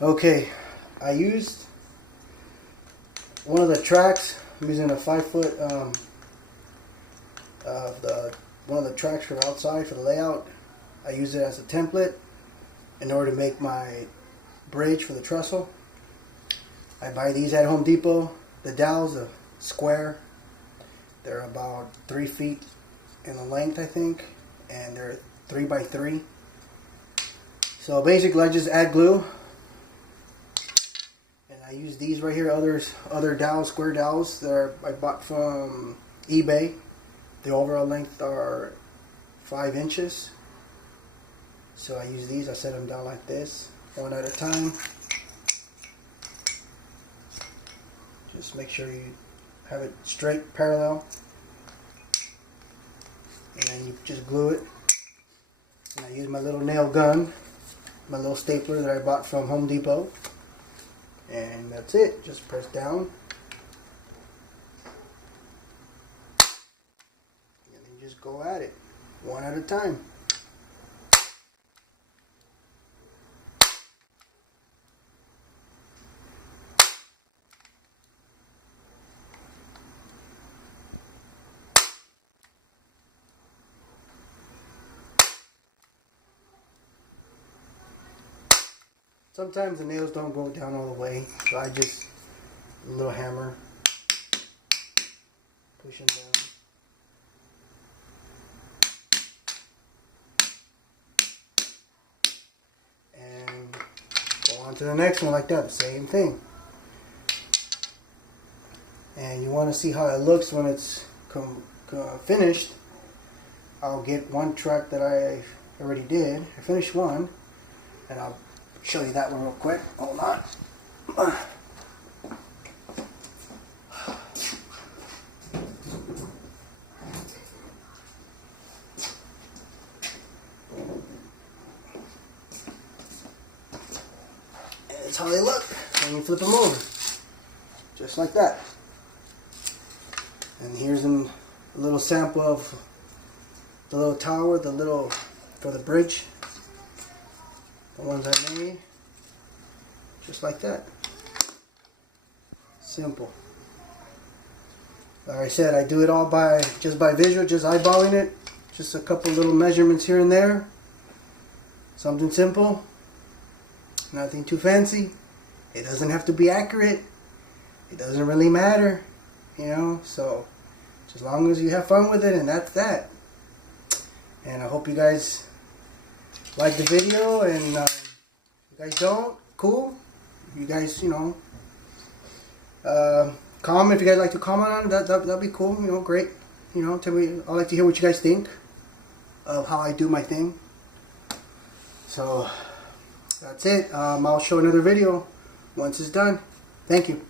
Okay, I used one of the tracks. I'm using a 5-foot one of the tracks from outside for the layout. I use it as a template in order to make my bridge for the trestle. I buy these at Home Depot. The dowels are square. They're about 3 feet in the length, I think, and they're 3 by 3. So basically, I just add glue, and I use these right here. Other dowels, square dowels that I bought from eBay. The overall length are 5 inches. So I use these. I set them down like this, one at a time. Just make sure you have it straight, parallel, and then you just glue it. And I use my little nail gun, my little stapler that I bought from Home Depot, and that's it. Just press down, and then you just go at it, one at a time. Sometimes the nails don't go down all the way, so I just, a little hammer, push them down. And go on to the next one like that, the same thing. And you want to see how it looks when it's finished. I'll get one track that I already did. I finished one, and I'll show you that one real quick. Hold on. And that's how they look when you flip them over. Just like that. And here's a little sample of the little tower, for the bridge. The ones I made, just like that. Simple. Like I said, I do it all just by visual, just eyeballing it. Just a couple little measurements here and there. Something simple. Nothing too fancy. It doesn't have to be accurate. It doesn't really matter, you know. So, as long as you have fun with it, and that's that. And I hope you guys like the video, and if you guys don't, cool. You guys, comment if you guys like to comment on it. That'd be cool. Great. Tell me. I'd like to hear what you guys think of how I do my thing. So that's it. I'll show another video once it's done. Thank you.